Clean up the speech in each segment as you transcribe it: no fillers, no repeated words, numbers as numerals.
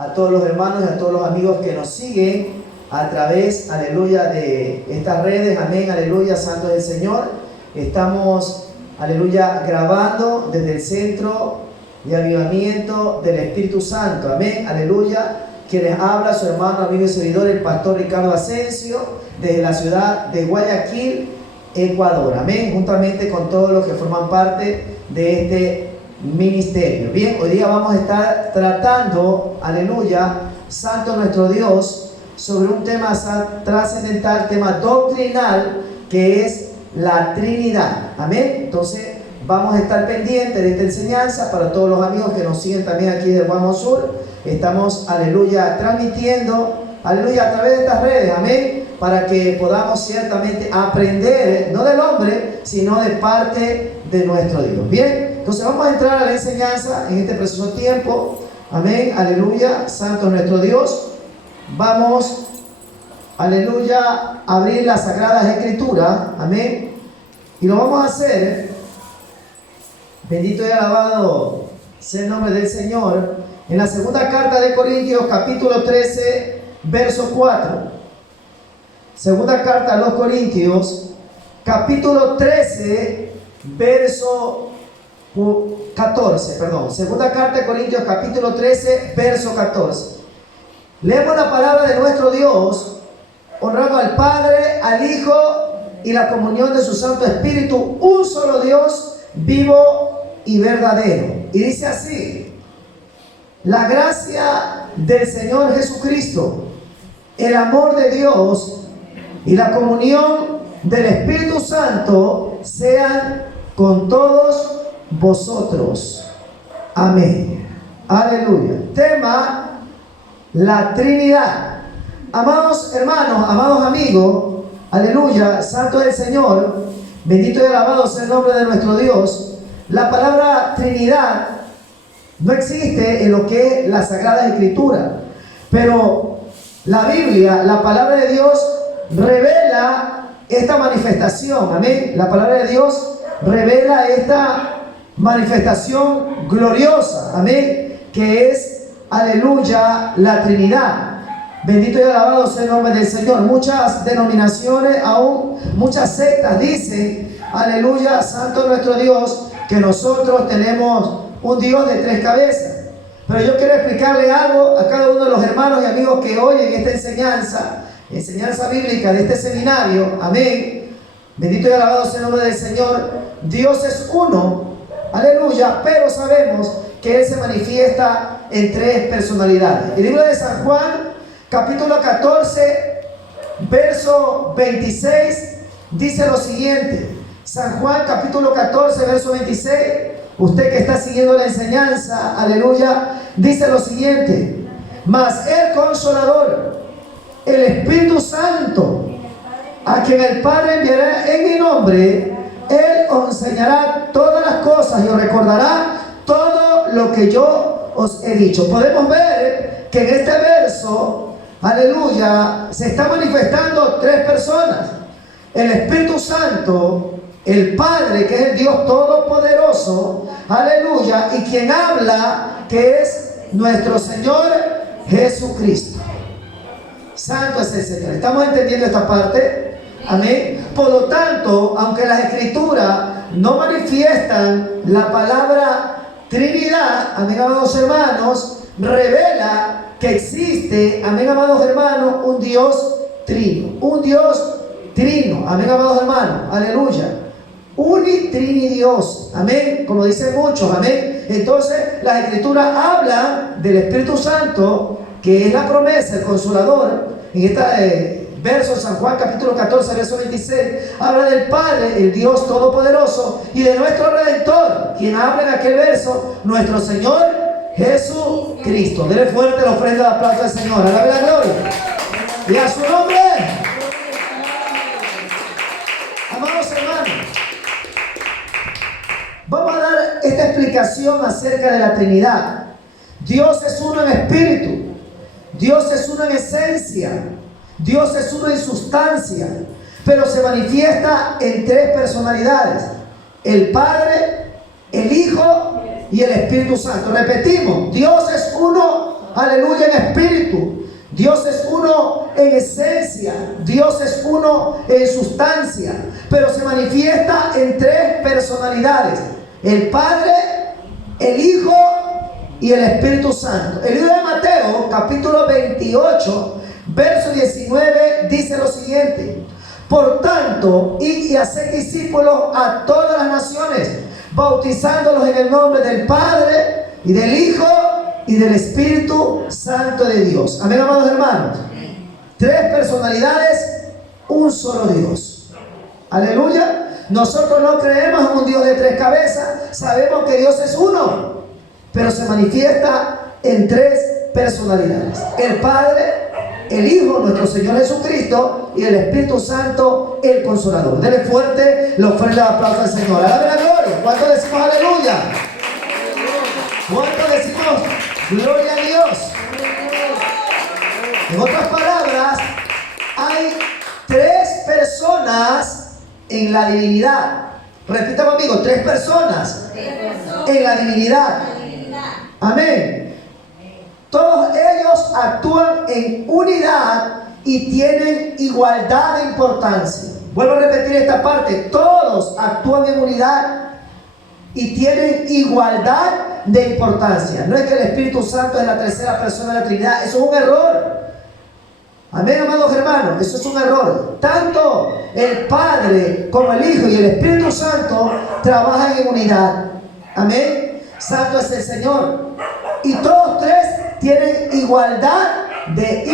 a todos los hermanos y a todos los amigos que nos siguen a través, aleluya, de estas redes. Amén, aleluya, santo es el Señor. Estamos, aleluya, grabando desde el Centro de Avivamiento del Espíritu Santo. Amén, aleluya. Quienes habla su hermano, amigo y servidor, el pastor Ricardo Asensio, desde la ciudad de Guayaquil, Ecuador. Amén, juntamente con todos los que forman parte de este ministerio. Bien, hoy día vamos a estar tratando, aleluya, santo nuestro Dios, sobre un tema trascendental, tema doctrinal, que es la Trinidad. Amén. Entonces vamos a estar pendientes de esta enseñanza. Para todos los amigos que nos siguen también aquí del Guamo Sur, estamos, aleluya, transmitiendo, aleluya, a través de estas redes. Amén, para que podamos ciertamente aprender, no del hombre, sino de parte de nuestro Dios. Bien, entonces vamos a entrar a la enseñanza en este preciso tiempo. Amén, aleluya, santo es nuestro Dios. Vamos, aleluya, a abrir las Sagradas Escrituras. Amén, y lo vamos a hacer, bendito y alabado sea el nombre del Señor, en la segunda carta de Corintios, capítulo 13, verso 4. Segunda carta a los Corintios, capítulo 13, verso 14, perdón. Segunda carta de Corintios, capítulo 13, verso 14. Leemos la palabra de nuestro Dios, honrando al Padre, al Hijo y la comunión de su Santo Espíritu, un solo Dios, vivo y verdadero. Y dice así: la gracia del Señor Jesucristo, el amor de Dios y la comunión del Espíritu Santo sean con todos vosotros. Amén. Aleluya. Tema: la Trinidad. Amados hermanos, amados amigos, aleluya, santo es el Señor, bendito y alabado sea el nombre de nuestro Dios. La palabra Trinidad no existe en lo que es la Sagrada Escritura, pero la Biblia, la palabra de Dios, revela esta manifestación. Amén. La palabra de Dios revela esta manifestación gloriosa. Amén. Que es, aleluya, la Trinidad. Bendito y alabado sea el nombre del Señor. Muchas denominaciones, aún muchas sectas dicen, aleluya, santo nuestro Dios, que nosotros tenemos un Dios de tres cabezas. Pero yo quiero explicarle algo a cada uno de los hermanos y amigos que oyen esta enseñanza bíblica de este seminario. Amén. Bendito y alabado sea el nombre del Señor. Dios es uno, aleluya, pero sabemos que Él se manifiesta en tres personalidades. El libro de San Juan, capítulo 14, verso 26, dice lo siguiente. San Juan, capítulo 14, verso 26. Usted que está siguiendo la enseñanza, aleluya, dice lo siguiente: mas el Consolador, el Espíritu Santo, a quien el Padre enviará en mi nombre, Él os enseñará todas las cosas y os recordará todo lo que yo os he dicho. Podemos ver que en este verso, aleluya, se está manifestando tres personas: el Espíritu Santo, el Padre, que es el Dios Todopoderoso, aleluya, y quien habla, que es nuestro Señor Jesucristo. Santo es el Señor. ¿Estamos entendiendo esta parte? Amén. Por lo tanto, aunque las Escrituras no manifiestan la palabra Trinidad, amén, amados hermanos, revela que existe, amén, amados hermanos, un Dios trino. Un Dios trino, amén, amados hermanos, aleluya. Unitrinidios, amén, como dicen muchos, amén. Entonces, las Escrituras hablan del Espíritu Santo, que es la promesa, el Consolador. En este verso, San Juan capítulo 14, verso 26, habla del Padre, el Dios Todopoderoso, y de nuestro Redentor, quien habla en aquel verso, nuestro Señor Jesucristo. Dele fuerte la ofrenda de aplauso al Señor. Alabe la gloria y a su nombre. Amados hermanos, vamos a dar esta explicación acerca de la Trinidad. Dios es uno en espíritu, Dios es uno en esencia, Dios es uno en sustancia, pero se manifiesta en tres personalidades: el Padre, el Hijo y el Espíritu Santo. Repetimos, Dios es uno aleluya, en espíritu. Dios es uno en esencia, Dios es uno en sustancia, pero se manifiesta en tres personalidades: el Padre, el Hijo y el Espíritu Santo. El libro de Mateo, capítulo 28, verso 19, dice lo siguiente: por tanto, id y haced discípulos a todas las naciones, bautizándolos en el nombre del Padre y del Hijo y del Espíritu Santo de Dios. Amén, amados hermanos. Tres personalidades, un solo Dios. Aleluya. Nosotros no creemos en un Dios de tres cabezas. Sabemos que Dios es uno, pero se manifiesta en tres personalidades: el Padre, el Hijo, nuestro Señor Jesucristo, y el Espíritu Santo, el Consolador. Denle fuerte la ofrenda de aplauso al Señor. Alaben la gloria. ¿Cuánto decimos aleluya? ¿Cuánto decimos gloria a Dios? En otras palabras, hay tres personas en la divinidad. Repita conmigo: tres personas en la divinidad. Amén. Todos ellos actúan en unidad y tienen igualdad de importancia. Vuelvo a repetir esta parte: todos actúan en unidad y tienen igualdad de importancia. No es que el Espíritu Santo es la tercera persona de la Trinidad. Eso es un error. Amén, amados hermanos, eso es un error. Tanto el Padre como el Hijo y el Espíritu Santo trabajan en unidad. Amén. Santo es el Señor. Y todos tres tienen igualdad de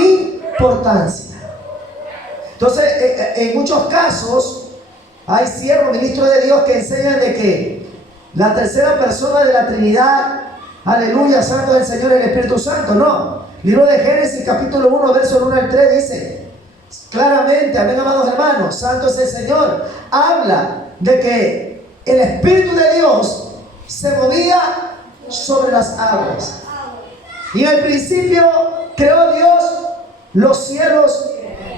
importancia. Entonces, en muchos casos, hay siervos, ministros de Dios, que enseñan de que la tercera persona de la Trinidad, aleluya, Santo es el Señor y el Espíritu Santo. No. Libro de Génesis, capítulo 1, verso 1 al 3, dice claramente, amén, amados hermanos, Santo es el Señor. Habla de que el Espíritu de Dios se movía sobre las aguas. Y en el principio creó Dios los cielos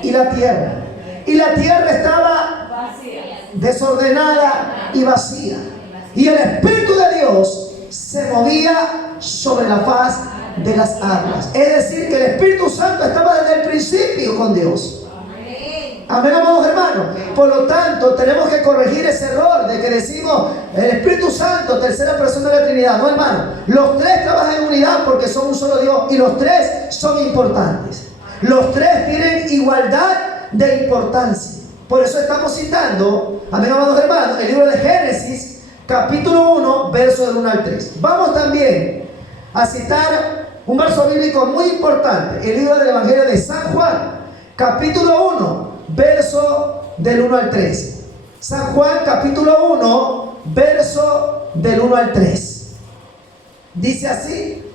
y la tierra. Y la tierra estaba desordenada y vacía. Y el Espíritu de Dios se movía sobre la faz de las aguas. Es decir, que el Espíritu Santo estaba desde el principio con Dios. Amén, amados hermanos. Por lo tanto, tenemos que corregir ese error de que decimos el Espíritu Santo, tercera persona de la Trinidad. No, hermano. Los tres trabajan en unidad porque son un solo Dios y los tres son importantes. Los tres tienen igualdad de importancia. Por eso estamos citando, amén, amados hermanos, el libro de Génesis, capítulo 1, verso del 1 al 3. Vamos también a citar un verso bíblico muy importante, el libro del Evangelio de San Juan, capítulo 1, verso del 1 al 3. San Juan, capítulo 1, verso del 1 al 3. Dice así: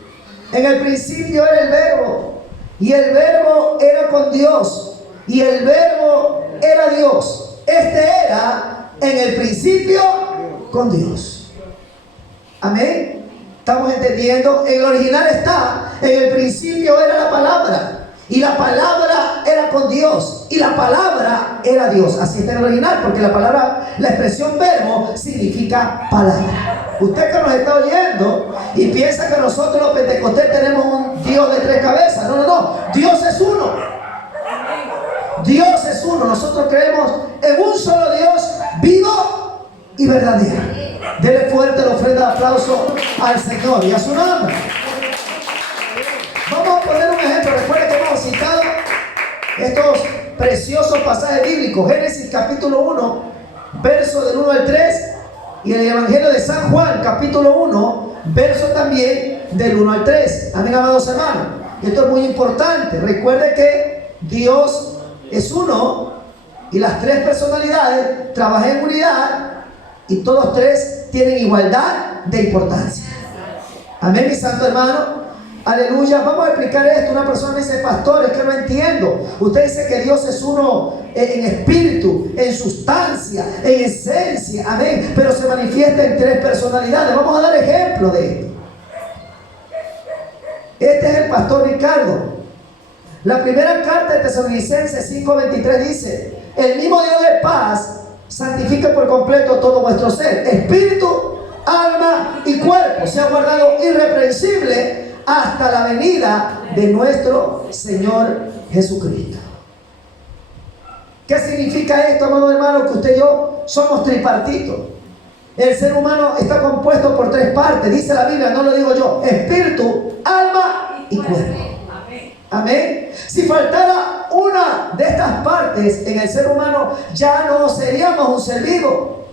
en el principio era el Verbo, y el Verbo era con Dios, y el Verbo era Dios. Este era en el principio con Dios. Amén. ¿Estamos entendiendo? En el original está: en el principio era la palabra, y la palabra era con Dios, y la palabra era Dios. Así está en el original, porque la palabra, la expresión verbo significa palabra. Usted que nos está oyendo y piensa que nosotros los pentecostés tenemos un Dios de tres cabezas. No, no, no. Dios es uno. Dios es uno. Nosotros creemos en un solo Dios vivo y verdadero. Dele fuerte la ofrenda de aplauso al Señor y a su nombre. Vamos a poner un ejemplo. Recuerden que hemos citado estos preciosos pasajes bíblicos: Génesis capítulo 1, verso del 1 al 3, y el Evangelio de San Juan capítulo 1, verso también del 1 al 3. Amén, amados hermanos. Esto es muy importante. Recuerde que Dios es uno y las tres personalidades trabajan en unidad y todos tres tienen igualdad de importancia. Amén, mi santo hermano. Aleluya. Vamos a explicar esto. Una persona me dice: pastor, es que no entiendo. Usted dice que Dios es uno en espíritu, en sustancia, en esencia. Amén. Pero se manifiesta en tres personalidades. Vamos a dar ejemplo de esto. Este es el pastor Ricardo. La primera carta de Tesalonicenses 5:23 dice: el mismo Dios de paz santifica por completo todo vuestro ser, espíritu, alma y cuerpo, sea guardado irreprensible hasta la venida de nuestro Señor Jesucristo. ¿Qué significa esto, amado hermano? Que usted y yo somos tripartitos. El ser humano está compuesto por tres partes, dice la Biblia, no lo digo yo: espíritu, alma y cuerpo. Amén. Si faltara una de estas partes en el ser humano, ya no seríamos un ser vivo.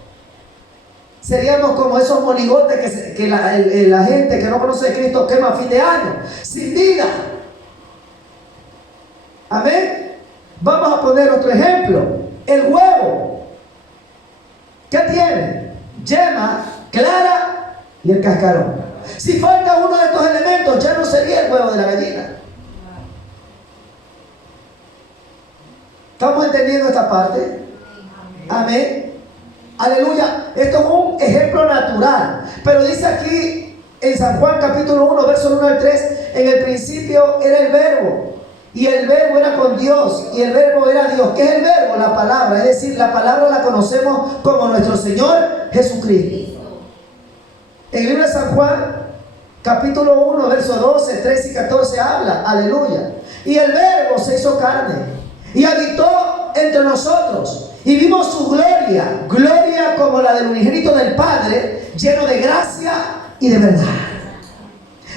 Seríamos como esos monigotes que la gente que no conoce a Cristo quema a fin de año, sin vida. Amén. Vamos a poner otro ejemplo: el huevo. ¿Qué tiene? Yema, clara y el cascarón. Si falta uno de estos elementos, ya no sería el huevo de la gallina. ¿Estamos entendiendo esta parte? Amén. Aleluya. Esto es un ejemplo natural. Pero dice aquí en San Juan capítulo 1, verso 1 al 3: en el principio era el verbo, y el verbo era con Dios, y el verbo era Dios. ¿Qué es el verbo? La palabra. Es decir, la palabra la conocemos como nuestro Señor Jesucristo. En el libro de San Juan capítulo 1, verso 12, 13 y 14 habla, aleluya: y el verbo se hizo carne y habitó entre nosotros, y vimos su gloria, gloria como la del unigénito del Padre, lleno de gracia y de verdad.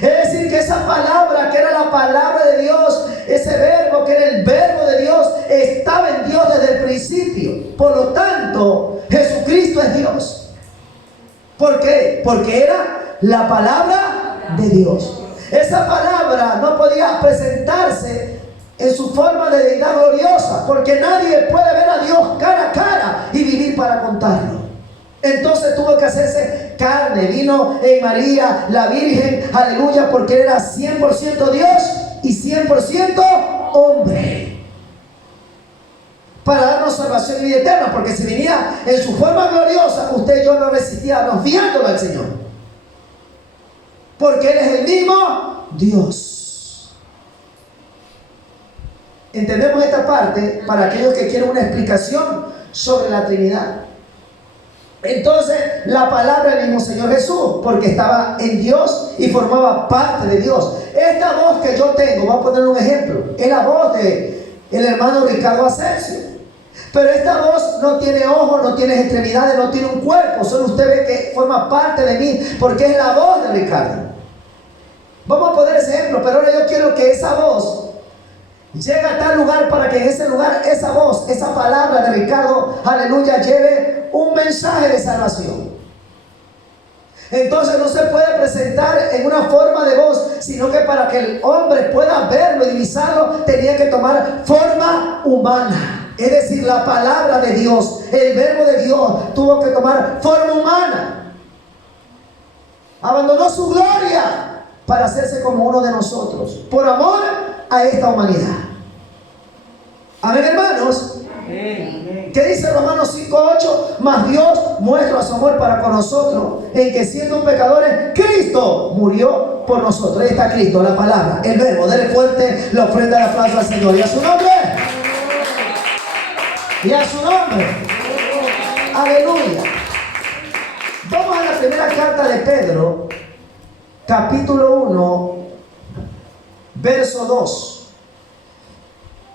Es decir, que esa palabra que era la palabra de Dios, ese verbo que era el verbo de Dios, estaba en Dios desde el principio. Por lo tanto, Jesucristo es Dios. ¿Por qué? Porque era la palabra de Dios. Esa palabra no podía presentarse en su forma de deidad gloriosa, porque nadie puede ver a Dios cara a cara y vivir para contarlo. Entonces tuvo que hacerse carne. Vino en María, la Virgen, aleluya, porque era 100% Dios y 100% hombre, para darnos salvación y vida eterna. Porque si venía en su forma gloriosa, usted y yo no resistíamos viéndolo al Señor, porque Él es el mismo Dios. Entendemos esta parte para aquellos que quieren una explicación sobre la Trinidad. Entonces, la palabra del mismo Señor Jesús, porque estaba en Dios y formaba parte de Dios. Esta voz que yo tengo, voy a poner un ejemplo, es la voz de el hermano Ricardo Asensio. Pero esta voz no tiene ojos, no tiene extremidades, no tiene un cuerpo. Solo usted ve que forma parte de mí, porque es la voz de Ricardo. Vamos a poner ese ejemplo, pero ahora yo quiero que esa voz llegue a tal lugar, para que en ese lugar esa voz, esa palabra de Ricardo, aleluya, lleve un mensaje de salvación. Entonces no se puede presentar en una forma de voz, sino que para que el hombre pueda verlo y divisarlo, tenía que tomar forma humana. Es decir, la palabra de Dios, el verbo de Dios, tuvo que tomar forma humana. Abandonó su gloria para hacerse como uno de nosotros, por amor a esta humanidad. Amén, hermanos. Amén. ¿Qué dice Romanos 5:8? Mas Dios muestra su amor para con nosotros, en que siendo pecadores, Cristo murió por nosotros. Ahí está Cristo, la palabra, el verbo. Dele fuerte la ofrenda de aplauso al Señor. Y a su nombre. Y a su nombre. Aleluya. Vamos a la primera carta de Pedro, capítulo 1, verso 2.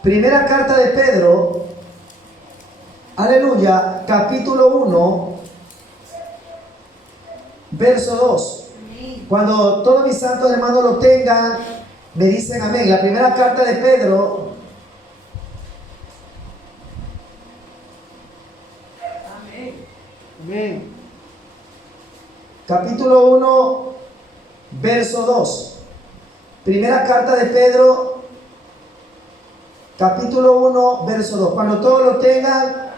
Primera carta de Pedro, aleluya, capítulo 1, verso 2. Cuando todos mis santos hermanos lo tengan, me dicen amén. La primera carta de Pedro, amén, capítulo 1, verso 2. Primera carta de Pedro, capítulo 1, verso 2. Cuando todos lo tengan,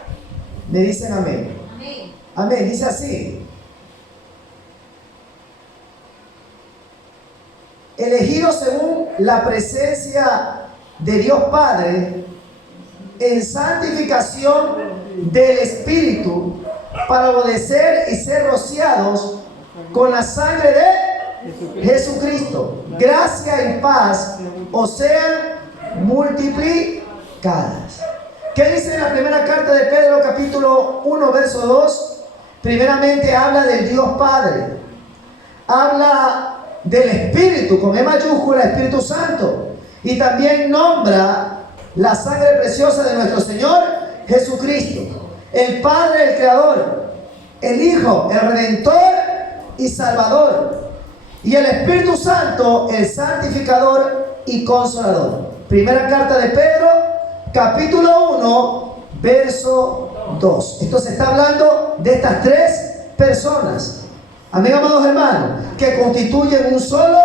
me dicen amén. Amén. Amén. Dice así: elegidos según la presencia de Dios Padre, en santificación del Espíritu, para obedecer y ser rociados con la sangre de Jesucristo. Gracia y paz os sean multiplicadas. ¿Qué dice en la primera carta de Pedro, capítulo 1, verso 2? Primeramente habla del Dios Padre, habla del Espíritu, con E mayúscula, Espíritu Santo. Y también nombra la sangre preciosa de nuestro Señor Jesucristo, el Padre, el Creador, el Hijo, el Redentor y Salvador, y el Espíritu Santo, el Santificador y Consolador. Primera carta de Pedro, capítulo 1, verso 2. Esto se está hablando de estas tres personas, amén, amados hermanos, que constituyen un solo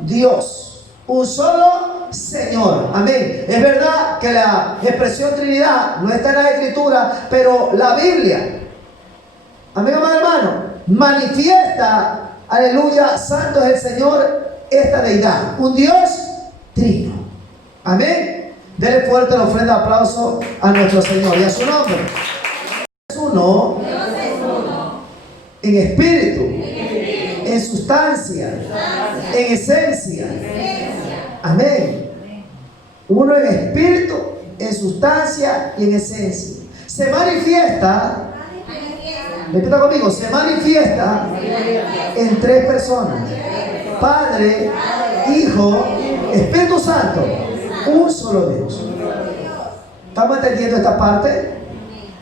Dios, un solo Señor, amén. Es verdad que la expresión Trinidad no está en la Escritura, pero la Biblia, amén, amado hermano, manifiesta, aleluya, santo es el Señor, esta deidad, un Dios trino, amén. Denle fuerte la ofrenda de aplauso a nuestro Señor y a su nombre. Es uno, en espíritu, en sustancia, en esencia, amén. Uno en espíritu, en sustancia y en esencia. Se manifiesta, repita conmigo, se manifiesta en tres personas: Padre, Hijo, Espíritu Santo, un solo Dios. ¿Estamos entendiendo esta parte?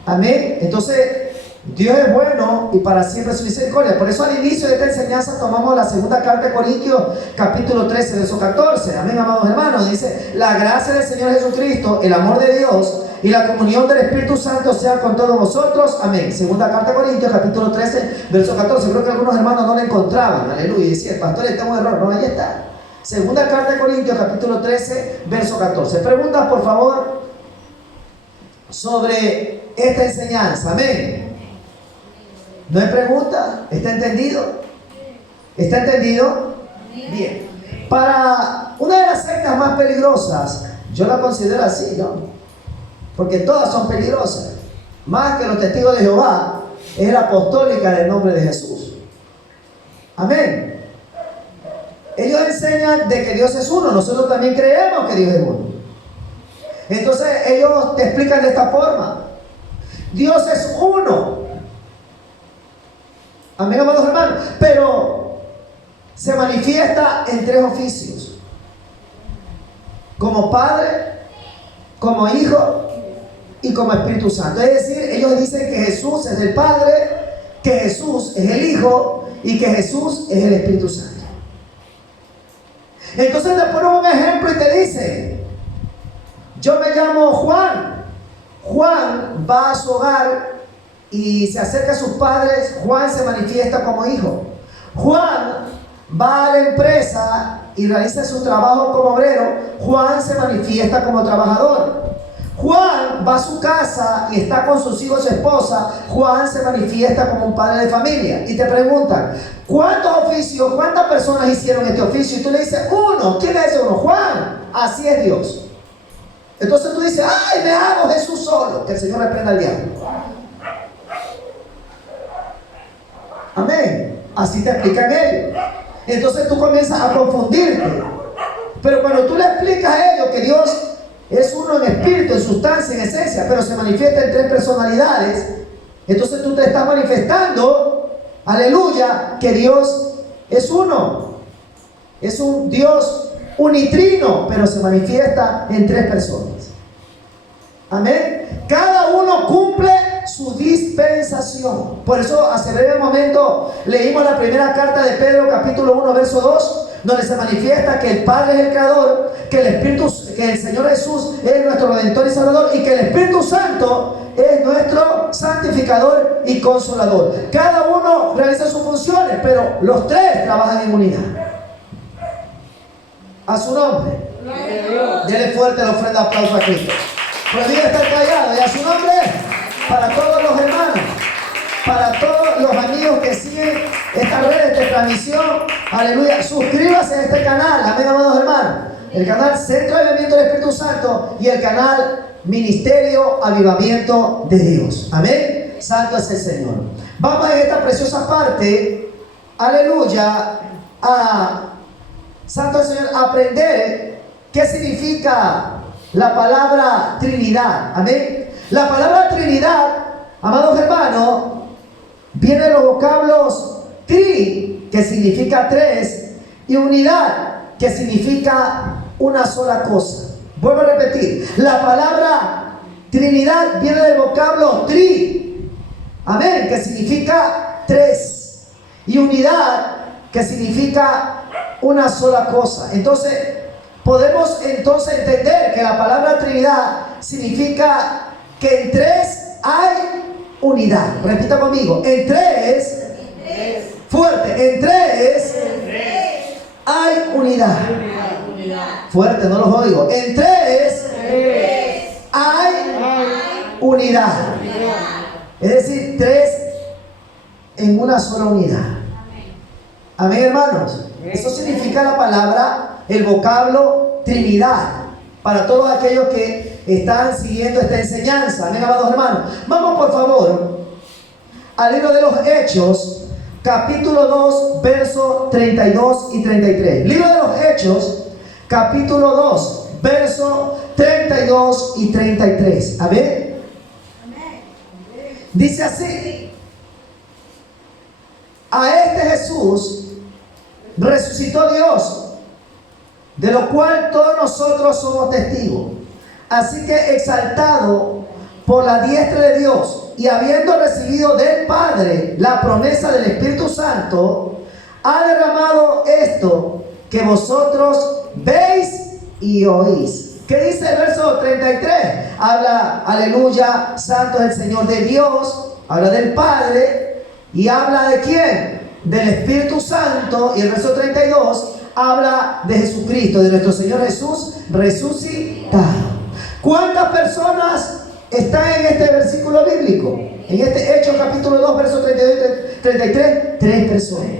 Amén. Entonces, Dios es bueno y para siempre su misericordia. Por eso al inicio de esta enseñanza tomamos la segunda carta de Corintios, capítulo 13, verso 14. Amén, amados hermanos. Dice: la gracia del Señor Jesucristo, el amor de Dios y la comunión del Espíritu Santo sea con todos vosotros. Amén. Segunda carta de Corintios, capítulo 13, verso 14. Creo que algunos hermanos no la encontraban. Aleluya. Y decía: el pastor, está un error. No, ahí está. Segunda carta de Corintios, capítulo 13, verso 14. Preguntas, por favor, sobre esta enseñanza. Amén. ¿No hay pregunta? ¿Está entendido? ¿Está entendido? Bien. Para una de las sectas más peligrosas, yo la considero así, ¿no? Porque todas son peligrosas. Más que los testigos de Jehová, es la apostólica del nombre de Jesús. Amén. Ellos enseñan de que Dios es uno. Nosotros también creemos que Dios es uno. Entonces ellos te explican de esta forma: Dios es uno. Amén, amados hermanos. Pero se manifiesta en tres oficios: como Padre, como Hijo y como Espíritu Santo. Es decir, ellos dicen que Jesús es el Padre, que Jesús es el Hijo y que Jesús es el Espíritu Santo. Entonces te ponen un ejemplo y te dice: yo me llamo Juan. Juan va a su hogar y se acerca a sus padres. Juan se manifiesta como hijo. Juan va a la empresa y realiza su trabajo como obrero. Juan se manifiesta como trabajador. Juan va a su casa y está con sus hijos y su esposa. Juan se manifiesta como un padre de familia. Y te preguntan: ¿cuántos oficios, cuántas personas hicieron este oficio? Y tú le dices: uno. ¿Quién es ese uno? Juan. Así es Dios. Entonces tú dices: ¡ay, me hago Jesús solo! Que el Señor reprenda al diablo. Amén. Así te explican ellos. Entonces tú comienzas a confundirte. Pero cuando tú le explicas a ellos que Dios es uno en espíritu, en sustancia, en esencia, pero se manifiesta en tres personalidades, entonces tú te estás manifestando, aleluya, que Dios es uno. Es un Dios unitrino, pero se manifiesta en tres personas. Amén. Cada uno cumple su dispensación. Por eso hace breve momento leímos la primera carta de Pedro, capítulo 1, verso 2, donde se manifiesta que el Padre es el Creador, que el Espíritu, que el Señor Jesús es nuestro Redentor y Salvador, y que el Espíritu Santo es nuestro santificador y consolador. Cada uno realiza sus funciones, pero los tres trabajan en unidad. A su nombre. Dele fuerte la ofrenda de aplauso a Cristo. Prohibido estar callado. Y a su nombre, para todos los hermanos, para todos los amigos que siguen esta red de transmisión, aleluya, suscríbase a este canal, amén, amados hermanos. El canal Centro de Avivamiento del Espíritu Santo y el canal Ministerio Avivamiento de Dios. Amén. Santo es el Señor. Vamos en esta preciosa parte, aleluya, a Santo es el Señor, a aprender qué significa la palabra Trinidad. Amén. La palabra Trinidad, amados hermanos, viene de los vocablos tri, que significa tres, y unidad, que significa una sola cosa. Vuelvo a repetir, la palabra Trinidad viene del vocablo tri, amén, que significa tres, y unidad, que significa una sola cosa. Entonces, podemos entender que la palabra Trinidad significa que en tres hay unidad. Repita conmigo, en tres, fuerte, en tres hay unidad. Fuerte, no los oigo. En tres hay unidad. Es decir, tres en una sola unidad. Amén, hermanos. Eso significa la palabra, el vocablo Trinidad, para todos aquellos que están siguiendo esta enseñanza. Amén, amados hermanos. Vamos por favor al libro de los Hechos, capítulo 2, versos 32 y 33. Libro de los Hechos, capítulo 2, versos 32 y 33. Amén. Dice así: a este Jesús resucitó Dios, de lo cual todos nosotros somos testigos. Así que, exaltado por la diestra de Dios y habiendo recibido del Padre la promesa del Espíritu Santo, ha derramado esto que vosotros veis y oís. ¿Qué dice el verso 33? Habla, aleluya, santo es el Señor de Dios, habla del Padre, y habla de ¿quién? Del Espíritu Santo. Y el verso 32 habla de Jesucristo, de nuestro Señor Jesús resucitado. ¿Cuántas personas están en este versículo bíblico? En este Hechos capítulo 2, verso 32 y 33, 3 personas.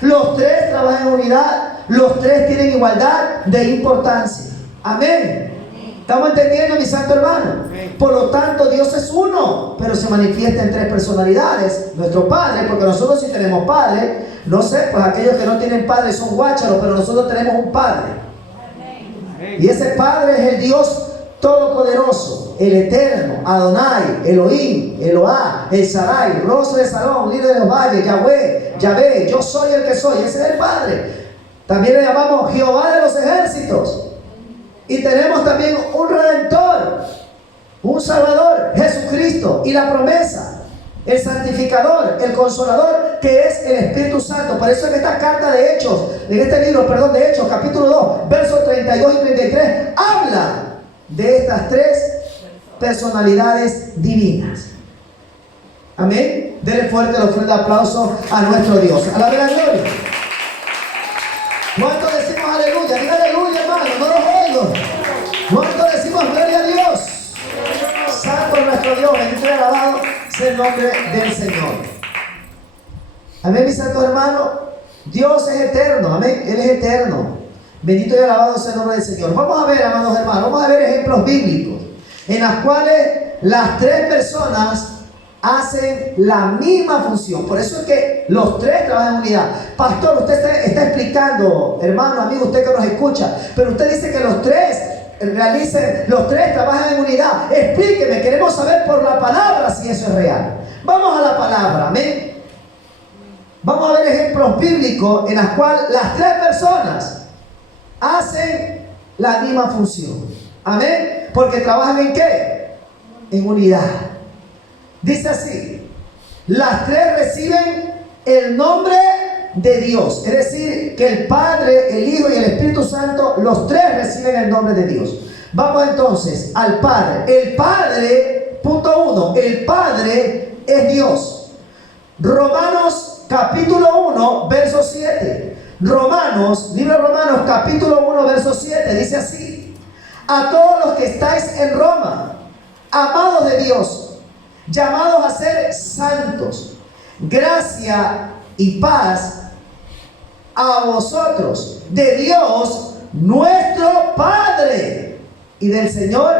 Los tres trabajan en unidad, los tres tienen igualdad de importancia. Amén. ¿Estamos entendiendo, mi santo hermano? Por lo tanto, Dios es uno, pero se manifiesta en tres personalidades. Nuestro Padre, porque nosotros sí tenemos Padre. No sé, pues aquellos que no tienen Padre son guácharos, pero nosotros tenemos un Padre. Y ese Padre es el Dios Todopoderoso, el Eterno, Adonai, Elohim, Eloá, El Shaddai, Rosa de Salón, líder de los valles, Yahweh, Yahvé, yo soy el que soy. Ese es el Padre. También le llamamos Jehová de los ejércitos. Y tenemos también un Redentor, un Salvador, Jesucristo, y la promesa, el santificador, el consolador, que es el Espíritu Santo. Por eso en esta carta de Hechos, en este libro, de Hechos, capítulo 2, versos 32 y 33, habla de estas tres personalidades divinas. Amén. Denle fuerte el ofrenda de aplauso a nuestro Dios. Alabe la gloria. ¿Cuánto decimos aleluya? Diga aleluya, hermano, no los oigo. ¿Cuánto decimos gloria a Dios? Santo es nuestro Dios, bendito y alabado sea el nombre del Señor. Amén, mis santos hermanos. Dios es eterno, amén, Él es eterno. Bendito y alabado sea el nombre del Señor. Vamos a ver, amados hermanos, vamos a ver ejemplos bíblicos en las cuales las tres personas hacen la misma función. Por eso es que los tres trabajan en unidad. Pastor, usted está explicando, hermano, amigo, usted que nos escucha, pero usted dice que los tres trabajan en unidad. Explíqueme, queremos saber por la palabra si eso es real. Vamos a la palabra, amén. Vamos a ver ejemplos bíblicos en los cuales las tres personas hacen la misma función. Amén. Porque trabajan ¿en qué? En unidad. Dice así: las tres reciben el nombre de Dios. Es decir, que el Padre, el Hijo y el Espíritu Santo, los tres reciben el nombre de Dios. Vamos entonces al Padre. El Padre, punto 1, el Padre es Dios. Romanos capítulo 1, verso 7. Libro de Romanos capítulo 1, verso 7, dice así: a todos los que estáis en Roma, amados de Dios, llamados a ser santos, gracia y paz a vosotros, de Dios nuestro Padre y del Señor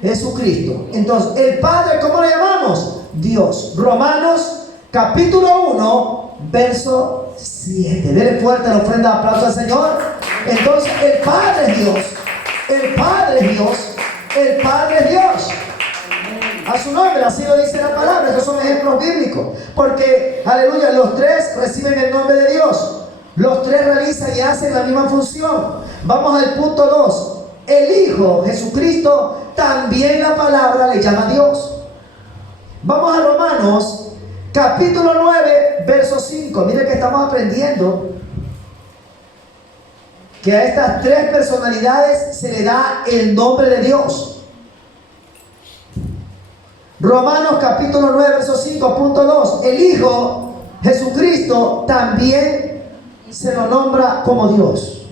Jesucristo. Entonces, el Padre, ¿cómo le llamamos? Dios. Romanos capítulo 1, verso 7. Denle fuerte la ofrenda de aplauso al Señor. Entonces, el Padre es Dios. El Padre es Dios. El Padre es Dios. A su nombre, así lo dice la palabra. Estos son ejemplos bíblicos. Porque, aleluya, los tres reciben el nombre de Dios. Los tres realizan y hacen la misma función. Vamos al punto 2. El Hijo, Jesucristo, también la palabra le llama Dios. Vamos a Romanos, capítulo 9, verso 5. Miren que estamos aprendiendo que a estas tres personalidades se le da el nombre de Dios. Romanos capítulo 9, verso 5, punto 2. El Hijo, Jesucristo, también se lo nombra como Dios.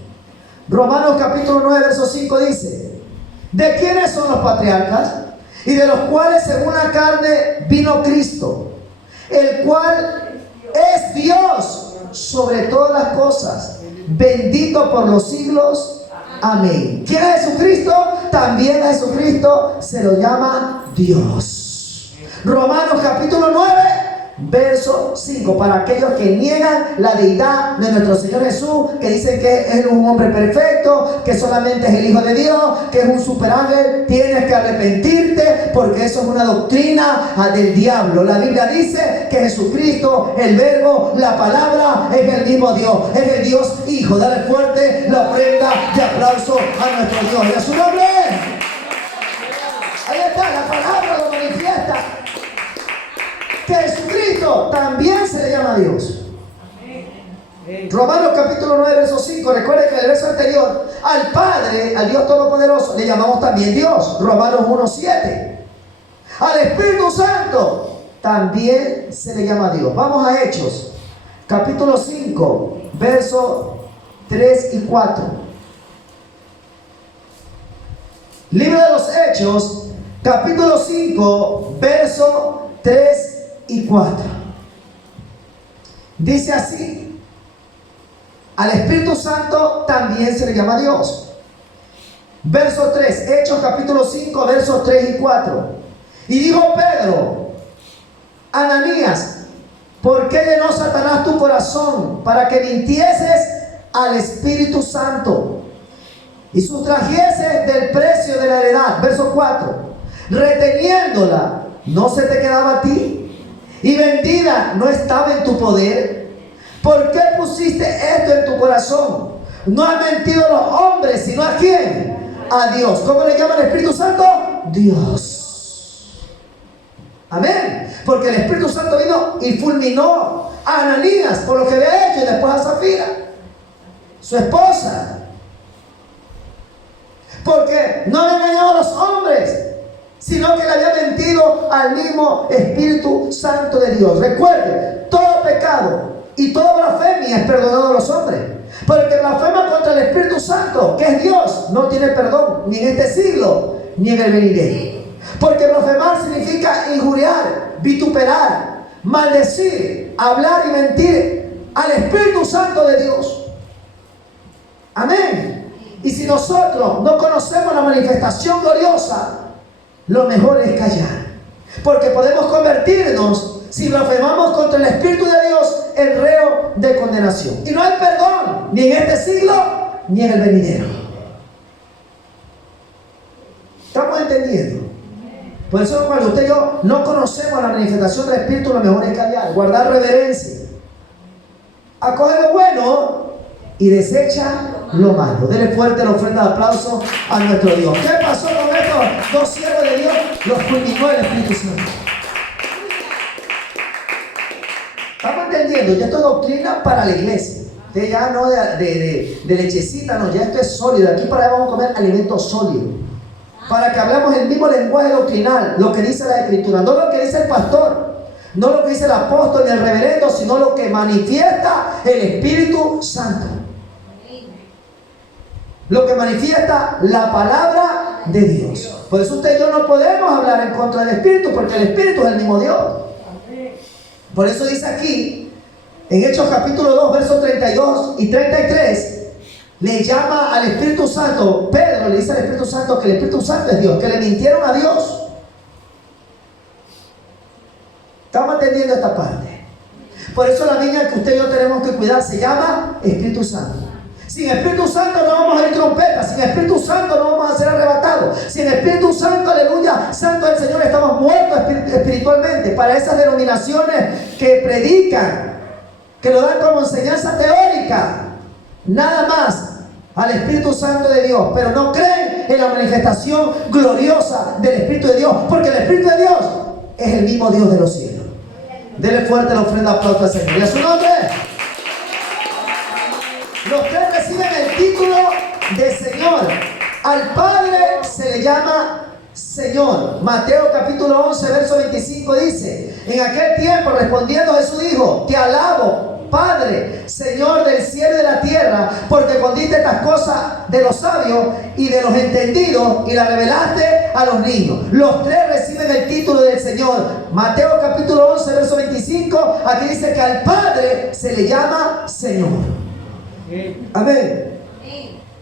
Romanos capítulo 9, verso 5 dice: ¿de quiénes son los patriarcas? Y de los cuales según la carne vino Cristo, el cual es Dios sobre todas las cosas, bendito por los siglos. Amén. ¿Quién es Jesucristo? También a Jesucristo se lo llama Dios. Romanos capítulo 9, verso 5. Para aquellos que niegan la deidad de nuestro Señor Jesús, que dicen que es un hombre perfecto, que solamente es el Hijo de Dios, que es un superángel, tienes que arrepentirte, porque eso es una doctrina del diablo. La Biblia dice que Jesucristo, el Verbo, la palabra, es el mismo Dios, es el Dios Hijo. Dale fuerte la ofrenda de aplauso a nuestro Dios y a su nombre. Ahí está, la palabra lo manifiesta, que Jesucristo también se le llama Dios. Romanos capítulo 9, verso 5. Recuerden que en el verso anterior, al Padre, al Dios Todopoderoso, le llamamos también Dios. Romanos 1, 7. Al Espíritu Santo también se le llama Dios. Vamos a Hechos capítulo 5, verso 3 y 4. Libro de los Hechos, capítulo 5, verso 3 y 4. Dice así: al Espíritu Santo también se le llama Dios. Verso 3, Hechos capítulo 5, versos 3 y 4. Y dijo Pedro: Ananías, ¿por qué llenó Satanás tu corazón para que mintieses al Espíritu Santo y sustrajeses del precio de la heredad? Verso 4, reteniéndola, ¿no se te quedaba a ti? Y vendida, ¿no estaba en tu poder? ¿Por qué pusiste esto en tu corazón? No han mentido los hombres, sino ¿a quién? A Dios. ¿Cómo le llama el Espíritu Santo? Dios. Amén. Porque el Espíritu Santo vino y fulminó a Ananías por lo que había hecho, y después a Zafira, su esposa. Porque no había engañado a los hombres, sino que le había mentido al mismo Espíritu Santo de Dios. Recuerde, todo pecado y toda blasfemia es perdonado a los hombres, porque blasfema contra el Espíritu Santo, que es Dios, no tiene perdón, ni en este siglo, ni en el venidero. Porque blasfemar significa injuriar, vituperar, maldecir, hablar y mentir al Espíritu Santo de Dios. Amén. Y si nosotros no conocemos la manifestación gloriosa, lo mejor es callar, porque podemos convertirnos, si blasfemamos contra el Espíritu de Dios, en reo de condenación. Y no hay perdón, ni en este siglo, ni en el venidero. ¿Estamos entendiendo? Por eso cuando usted y yo no conocemos la manifestación del Espíritu, lo mejor es callar, guardar reverencia. Acoge lo bueno y desecha lo malo. Dele fuerte la ofrenda de aplauso a nuestro Dios. ¿Qué pasó con estos dos siervos de Dios? Los fulminó el Espíritu Santo. ¿Estamos entendiendo? Ya esto es doctrina para la iglesia. Usted ya no de lechecita, no, ya esto es sólido. De aquí para allá vamos a comer alimento sólido, para que hablemos el mismo lenguaje doctrinal, lo que dice la Escritura, no lo que dice el pastor, no lo que dice el apóstol ni el reverendo, sino lo que manifiesta el Espíritu Santo. Lo que manifiesta la palabra de Dios. Por eso usted y yo no podemos hablar en contra del Espíritu, porque el Espíritu es el mismo Dios. Por eso dice aquí, en Hechos capítulo 2, versos 32 y 33, le llama al Espíritu Santo, Pedro le dice al Espíritu Santo que el Espíritu Santo es Dios, que le mintieron a Dios. ¿Estamos entendiendo esta parte? Por eso la niña que usted y yo tenemos que cuidar se llama Espíritu Santo. Sin Espíritu Santo no vamos a ir trompetas, sin Espíritu Santo no vamos a ser arrebatados, sin Espíritu Santo, aleluya, Santo del Señor, estamos muertos espiritualmente. Para esas denominaciones que predican que lo dan como enseñanza teórica, nada más, al Espíritu Santo de Dios, pero no creen en la manifestación gloriosa del Espíritu de Dios, porque el Espíritu de Dios es el mismo Dios de los cielos. Dele fuerte la ofrenda aplauso al Señor. ¿Y a su nombre? Los tres reciben el título de Señor. Al Padre se le llama Señor. Mateo capítulo 11, verso 25 dice: en aquel tiempo respondiendo Jesús dijo: te alabo, Padre, Señor del cielo y de la tierra, porque escondiste estas cosas de los sabios y de los entendidos y las revelaste a los niños. Los tres reciben el título del Señor. Mateo capítulo 11, verso 25, aquí dice que al Padre se le llama Señor. Amén.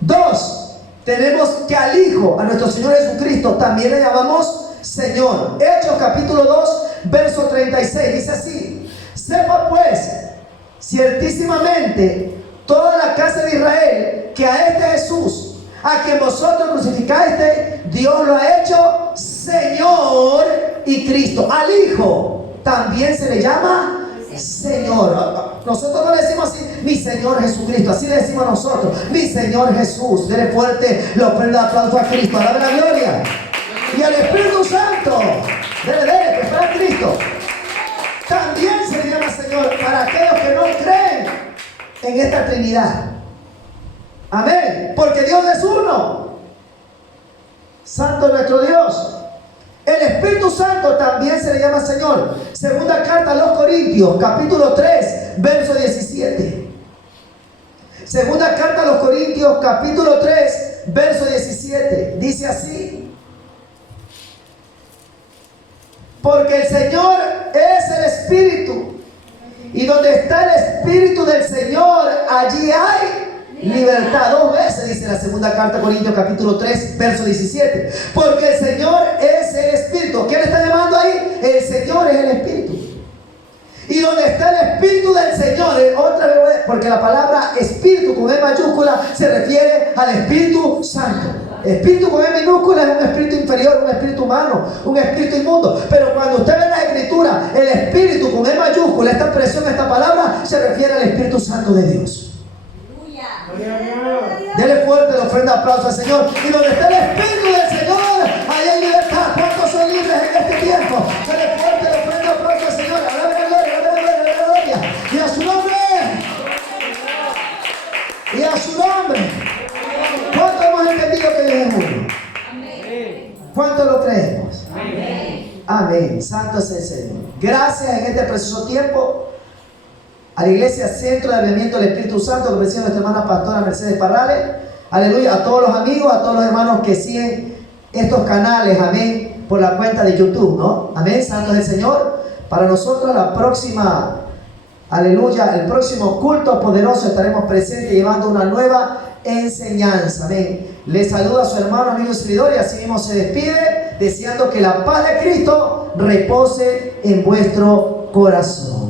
Dos, tenemos que al Hijo, a nuestro Señor Jesucristo, también le llamamos Señor. Hechos capítulo 2, verso 36, dice así: sepa pues ciertísimamente toda la casa de Israel que a este Jesús, a quien vosotros crucificaste, Dios lo ha hecho Señor y Cristo. Al Hijo también se le llama Señor. Nosotros no le decimos así, mi Señor Jesucristo, así le decimos nosotros, mi Señor Jesús. Dele fuerte la ofrenda de aplauso a Cristo, alabe la gloria. Y al Espíritu Santo, dele, que para Cristo, también se le llama Señor para aquellos que no creen en esta Trinidad. Amén. Porque Dios es uno. Santo es nuestro Dios. El Espíritu Santo también se le llama Señor. Segunda carta a los Corintios, capítulo 3, verso 17. Segunda carta a los Corintios, capítulo 3, verso 17. Dice así: porque el Señor es el Espíritu, y donde está el Espíritu del Señor, allí hay libertad. Dos veces dice la segunda carta a Corintios capítulo 3, verso 17. Porque el Señor es el Espíritu. ¿Quién está llamando ahí? El Señor es el Espíritu. Y donde está el Espíritu del Señor, otra vez, porque la palabra Espíritu con E mayúscula se refiere al Espíritu Santo. Espíritu con E minúscula es un espíritu inferior, un espíritu humano, un espíritu inmundo. Pero cuando usted ve la Escritura, el Espíritu con E mayúscula, esta expresión, esta palabra, se refiere al Espíritu Santo de Dios. Dele fuerte la ofrenda de aplauso al Señor. Y donde está el Espíritu del Señor, ahí hay libertad. ¿Cuántos son libres en este tiempo? Dele fuerte la ofrenda de aplauso al Señor. Alabe la gloria, alabe la gloria, alabe la gloria. Y a su nombre. Y a su nombre. ¿Cuántos hemos entendido que Dios es uno? ¿Cuántos lo creemos? Amén. Santo es el Señor. Gracias en este precioso tiempo a la Iglesia Centro de Avivamiento del Espíritu Santo, que preside nuestra hermana pastora Mercedes Parrales. Aleluya. A todos los amigos, a todos los hermanos que siguen estos canales, amén, por la cuenta de YouTube, ¿no? Amén. Santo es el Señor. Para nosotros la próxima, aleluya, el próximo culto poderoso estaremos presentes llevando una nueva enseñanza. Amén. Les saluda a su hermano, amigo y servidor, y así mismo se despide, deseando que la paz de Cristo repose en vuestro corazón.